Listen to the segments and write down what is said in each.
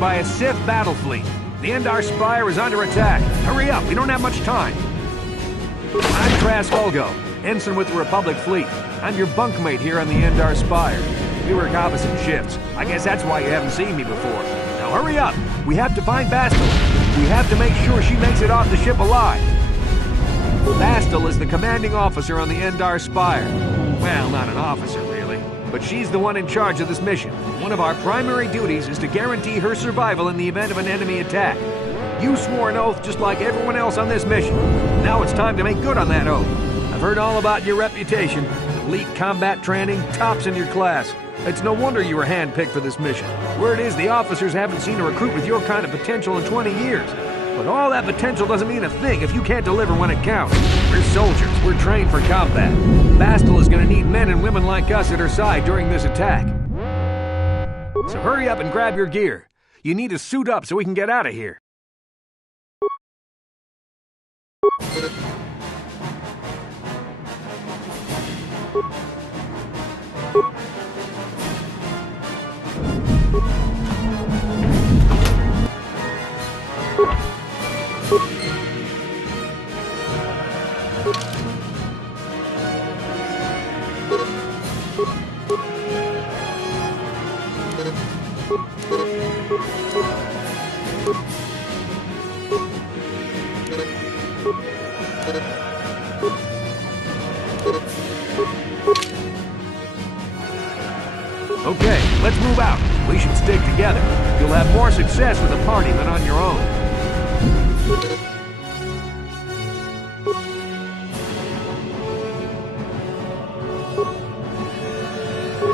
By a Sith battle fleet. The Endar Spire is under attack. Hurry up, we don't have much time. I'm Trask Ulgo, ensign with the Republic fleet. I'm your bunkmate here on the Endar Spire. We work opposite shifts. I guess that's why you haven't seen me before. Now hurry up. We have to find Bastila. We have to make sure she makes it off the ship alive. Bastila is the commanding officer on the Endar Spire. Well, not an officer, really. But she's the one in charge of this mission. One of our primary duties is to guarantee her survival in the event of an enemy attack. You swore an oath just like everyone else on this mission. Now it's time to make good on that oath. I've heard all about your reputation. Elite combat training, tops in your class. It's no wonder you were handpicked for this mission. Word is the officers haven't seen a recruit with your kind of potential in 20 years. But all that potential doesn't mean a thing if you can't deliver when it counts. We're soldiers. We're trained for combat. Bastila is going to need men and women like us at her side during this attack. So hurry up and grab your gear. You need to suit up so we can get out of here. Okay, let's move out. We should stick together. You'll have more success with a party than on your own.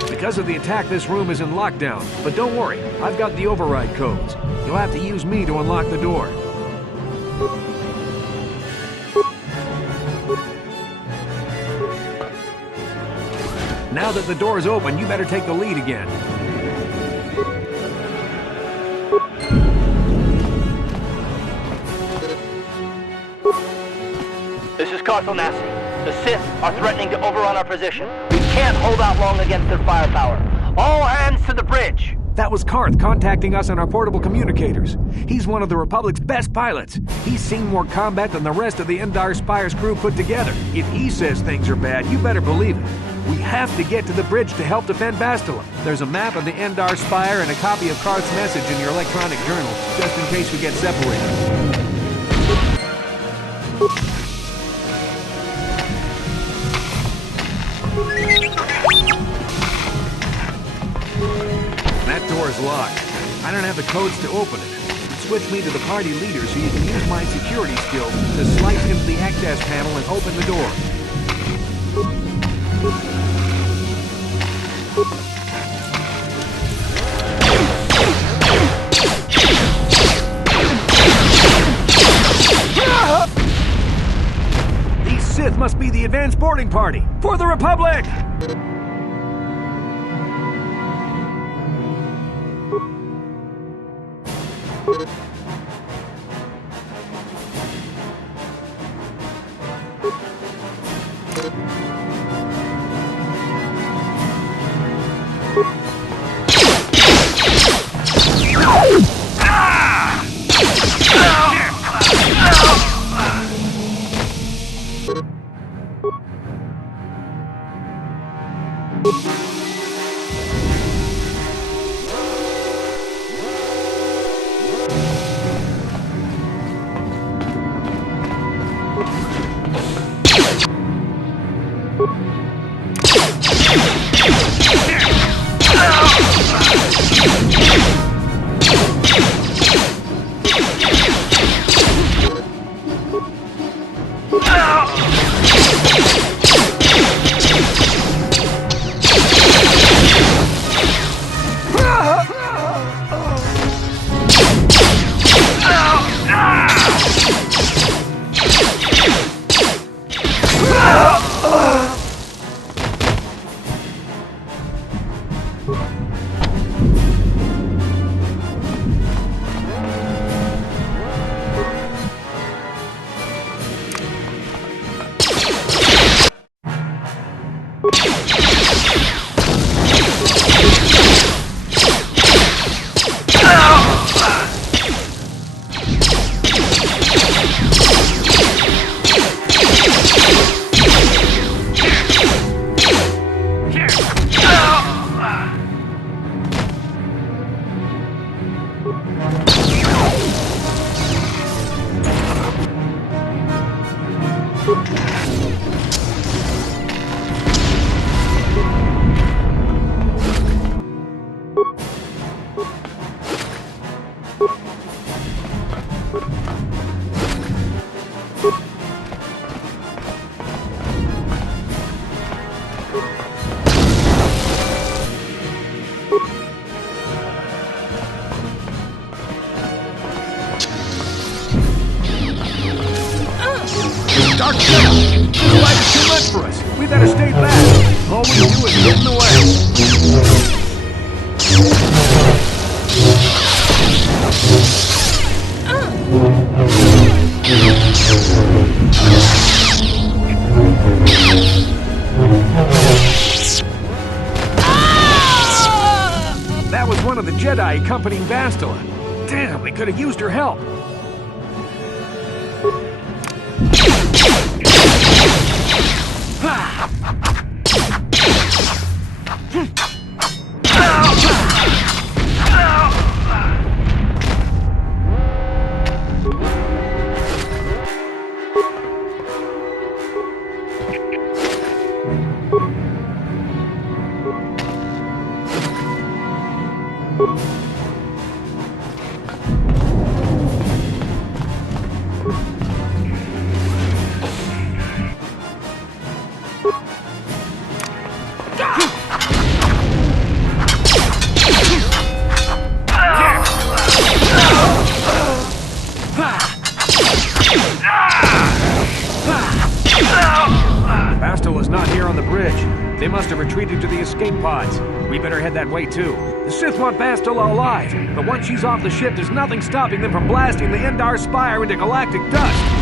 Because of the attack, this room is in lockdown. But don't worry, I've got the override codes. You'll have to use me to unlock the door. Now that the door is open, you better take the lead again. This is Carthonasi. The Sith are threatening to overrun our position. We can't hold out long against their firepower. All hands to the bridge! That was Karth contacting us on our portable communicators. He's one of the Republic's best pilots. He's seen more combat than the rest of the Endar Spire's crew put together. If he says things are bad, you better believe it. We have to get to the bridge to help defend Bastila. There's a map of the Endar Spire and a copy of Karth's message in your electronic journal, just in case we get separated. That door is locked. I don't have the codes to open it. Switch me to the party leader so you can use my security skills to slice into the access panel and open the door. These Sith must be the advanced boarding party for the Republic! Dark Shadow! The light is too much for us. We better stay back. All we do is get in the way. was one of the Jedi accompanying Bastila. Damn, they could have used her help. Bastila's not here on the bridge. They must have retreated to the escape pods. We better head that way too. The Sith want Bastila alive, but once she's off the ship, there's nothing stopping them from blasting the Endar Spire into galactic dust.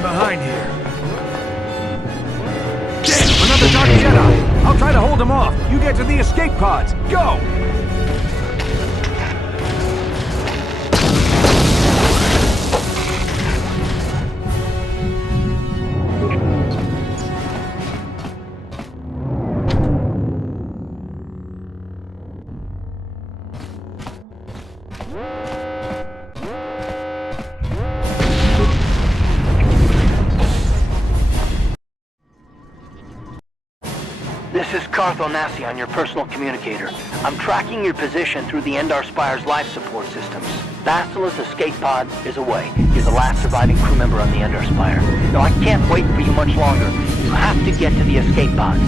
Behind here. Damn, another Dark Jedi! I'll try to hold him off. You get to the escape pods. Go! This is Carthonasi on your personal communicator. I'm tracking your position through the Endar Spire's life support systems. Bastila's escape pod is away. You're the last surviving crew member on the Endar Spire. No, I can't wait for you much longer. You have to get to the escape pods.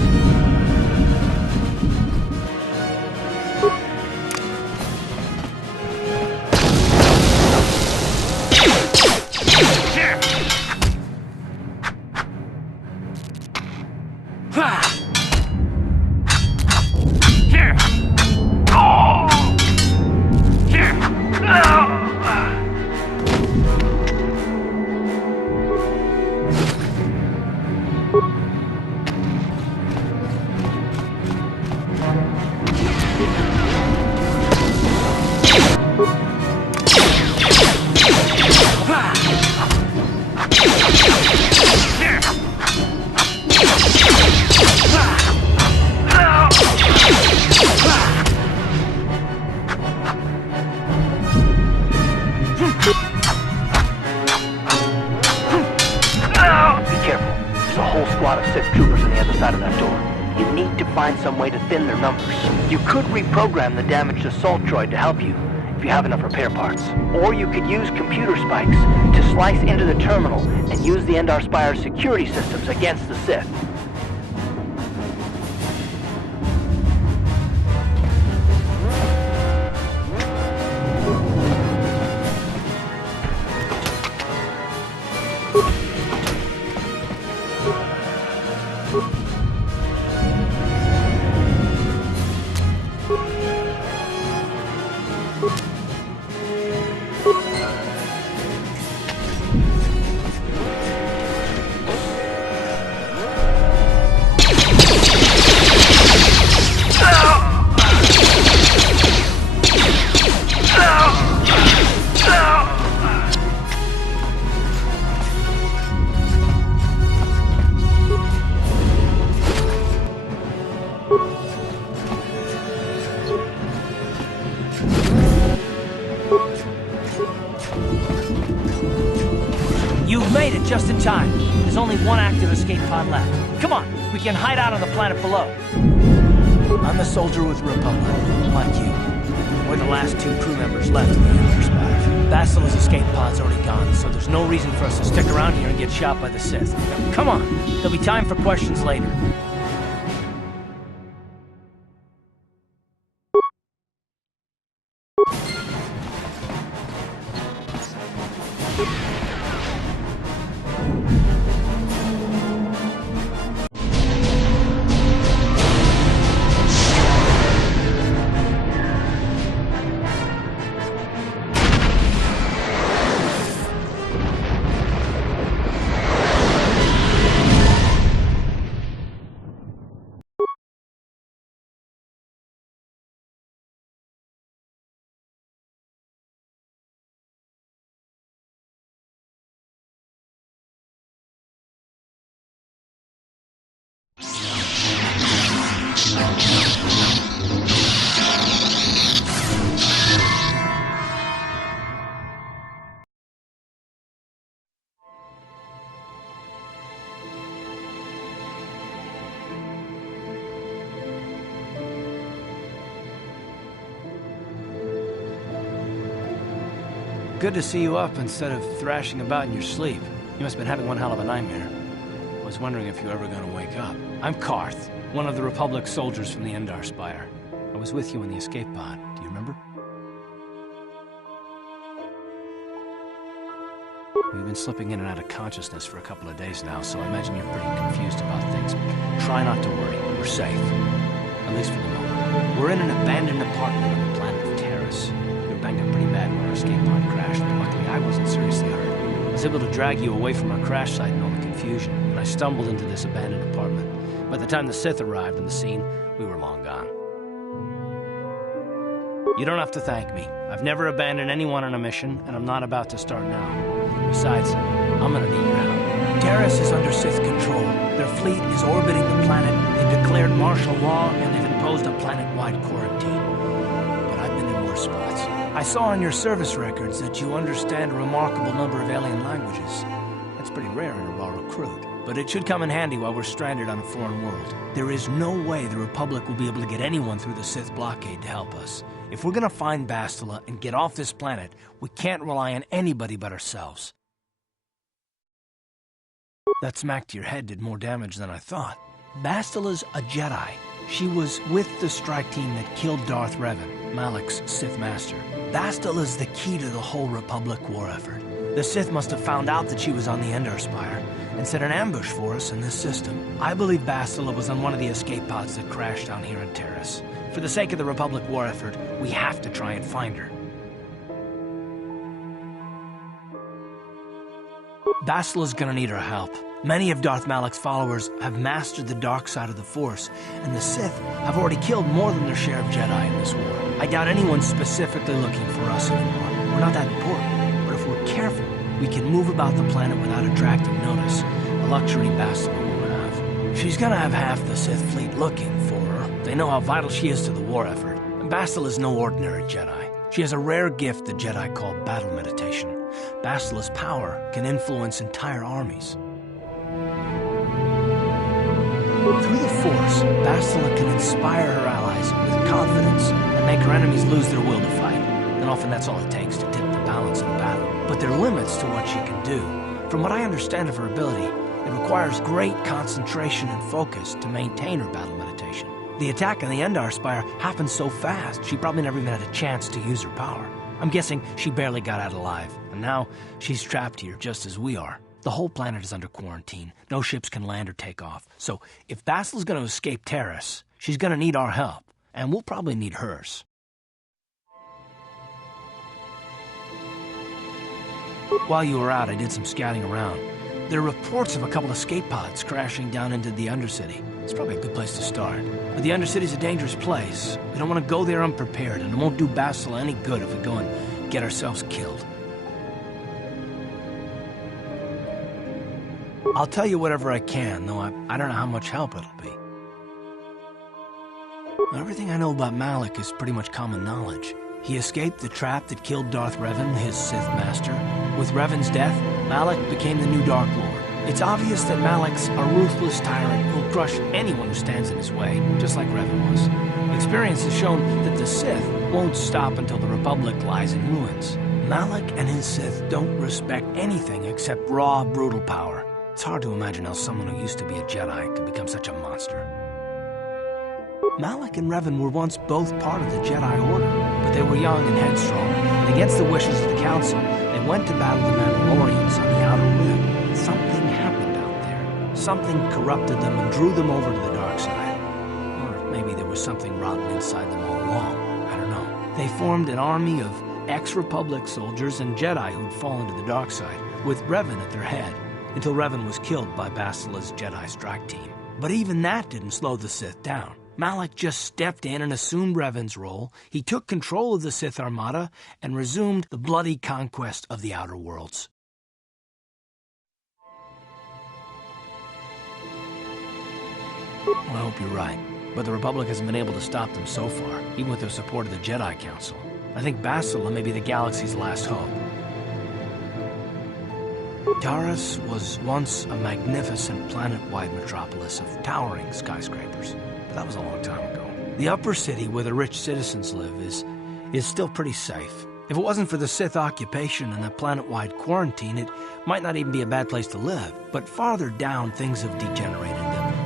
Some way to thin their numbers. You could reprogram the damaged assault droid to help you, if you have enough repair parts. Or you could use computer spikes to slice into the terminal and use the Endar Spire's security systems against the Sith. made it just in time. There's only one active escape pod left. Come on, we can hide out on the planet below. I'm a soldier with the Republic, like you. We're the last two crew members left in the Endar Spire. Bastila's escape pod's already gone, so there's no reason for us to stick around here and get shot by the Sith. Now, come on, there'll be time for questions later. Good to see you up instead of thrashing about in your sleep. You must have been having one hell of a nightmare. I was wondering if you were ever going to wake up. I'm Karth, one of the Republic soldiers from the Endar Spire. I was with you in the escape pod. Do you remember? We've been slipping in and out of consciousness for a couple of days now, so I imagine you're pretty confused about things. Try not to worry. We're safe. At least for the moment. We're in an abandoned apartment on the planet of Terrace. We were banged up pretty bad when our escape pod crashed, but luckily I wasn't seriously hurt. I was able to drag you away from our crash site in all the confusion, and I stumbled into this abandoned apartment. By the time the Sith arrived on the scene, we were long gone. You don't have to thank me. I've never abandoned anyone on a mission, and I'm not about to start now. Besides, I'm gonna need your help. Terrace is under Sith control. Their fleet is orbiting the planet. They've declared martial law, and they've imposed a planet-wide quarantine. But I've been in worse spots. I saw on your service records that you understand a remarkable number of alien languages. That's pretty rare in a raw recruit. But it should come in handy while we're stranded on a foreign world. There is no way the Republic will be able to get anyone through the Sith blockade to help us. If we're gonna find Bastila and get off this planet, we can't rely on anybody but ourselves. That smack to your head did more damage than I thought. Bastila's a Jedi. She was with the strike team that killed Darth Revan, Malik's Sith master. Bastila's the key to the whole Republic war effort. The Sith must have found out that she was on the Endar Spire and set an ambush for us in this system. I believe Bastila was on one of the escape pods that crashed down here in Terrace. For the sake of the Republic war effort, we have to try and find her. Bastila's gonna need our help. Many of Darth Malik's followers have mastered the dark side of the Force, and the Sith have already killed more than their share of Jedi in this war. I doubt anyone's specifically looking for us anymore. We're not that important, but if we're careful, we can move about the planet without attracting notice, a luxury Bastila won't have. She's gonna have half the Sith fleet looking for her. They know how vital she is to the war effort, and Bastila's no ordinary Jedi. She has a rare gift the Jedi call battle meditation. Bastila's power can influence entire armies. Through the Force, Bastila can inspire her allies with confidence and make her enemies lose their will to fight. And often that's all it takes to tip the balance in a battle. But there are limits to what she can do. From what I understand of her ability, it requires great concentration and focus to maintain her battle meditation. The attack on the Endar Spire happened so fast, she probably never even had a chance to use her power. I'm guessing she barely got out alive, and now she's trapped here just as we are. The whole planet is under quarantine. No ships can land or take off. So if Bastila's going to escape Terrace, she's going to need our help, and we'll probably need hers. While you were out, I did some scouting around. There are reports of a couple escape pods crashing down into the Undercity. It's probably a good place to start. But the Undercity's a dangerous place. We don't want to go there unprepared, and it won't do Bastila any good if we go and get ourselves killed. I'll tell you whatever I can, though I don't know how much help it'll be. Everything I know about Malik is pretty much common knowledge. He escaped the trap that killed Darth Revan, his Sith master. With Revan's death, Malak became the new Dark Lord. It's obvious that Malak's a ruthless tyrant who will crush anyone who stands in his way, just like Revan was. Experience has shown that the Sith won't stop until the Republic lies in ruins. Malak and his Sith don't respect anything except raw, brutal power. It's hard to imagine how someone who used to be a Jedi could become such a monster. Malak and Revan were once both part of the Jedi Order, but they were young and headstrong, and against the wishes of the Council, they went to battle the Mandalorians on the Outer Rim. Something happened out there. Something corrupted them and drew them over to the dark side. Or maybe there was something rotten inside them all along. I don't know. They formed an army of ex-Republic soldiers and Jedi who'd fallen to the dark side, with Revan at their head, until Revan was killed by Bastila's Jedi strike team. But even that didn't slow the Sith down. Malak just stepped in and assumed Revan's role. He took control of the Sith Armada and resumed the bloody conquest of the Outer Worlds. Well, I hope you're right. But the Republic hasn't been able to stop them so far, even with the support of the Jedi Council. I think Bastila may be the galaxy's last hope. Taris was once a magnificent planet-wide metropolis of towering skyscrapers. But that was a long time ago. The upper city where the rich citizens live is still pretty safe. If it wasn't for the Sith occupation and the planet-wide quarantine, it might not even be a bad place to live. But farther down, things have degenerated.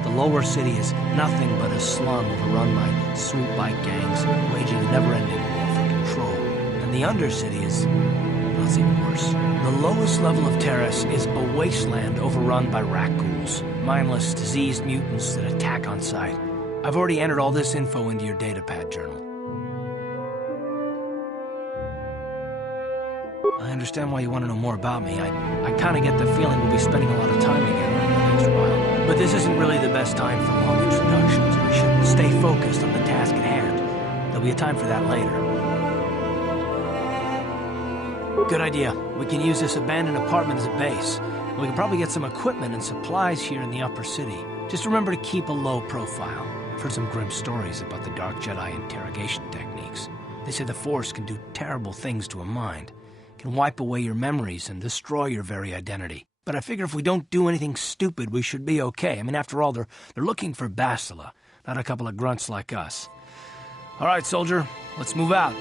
The lower city is nothing but a slum overrun by swoop-bike gangs, waging a never-ending war for control. And the undercity is... well, it's even worse. The lowest level of Taris is a wasteland overrun by rat ghouls, mindless, diseased mutants that attack on sight. I've already entered all this info into your datapad journal. I understand why you want to know more about me. I kind of get the feeling we'll be spending a lot of time together over the next while. But this isn't really the best time for long introductions. We should stay focused on the task at hand. There'll be a time for that later. Good idea. We can use this abandoned apartment as a base. We can probably get some equipment and supplies here in the upper city. Just remember to keep a low profile. I've heard some grim stories about the Dark Jedi interrogation techniques. They say the Force can do terrible things to a mind. It can wipe away your memories and destroy your very identity. But I figure if we don't do anything stupid, we should be okay. I mean, after all, they're looking for Bastila, not a couple of grunts like us. All right, soldier, let's move out.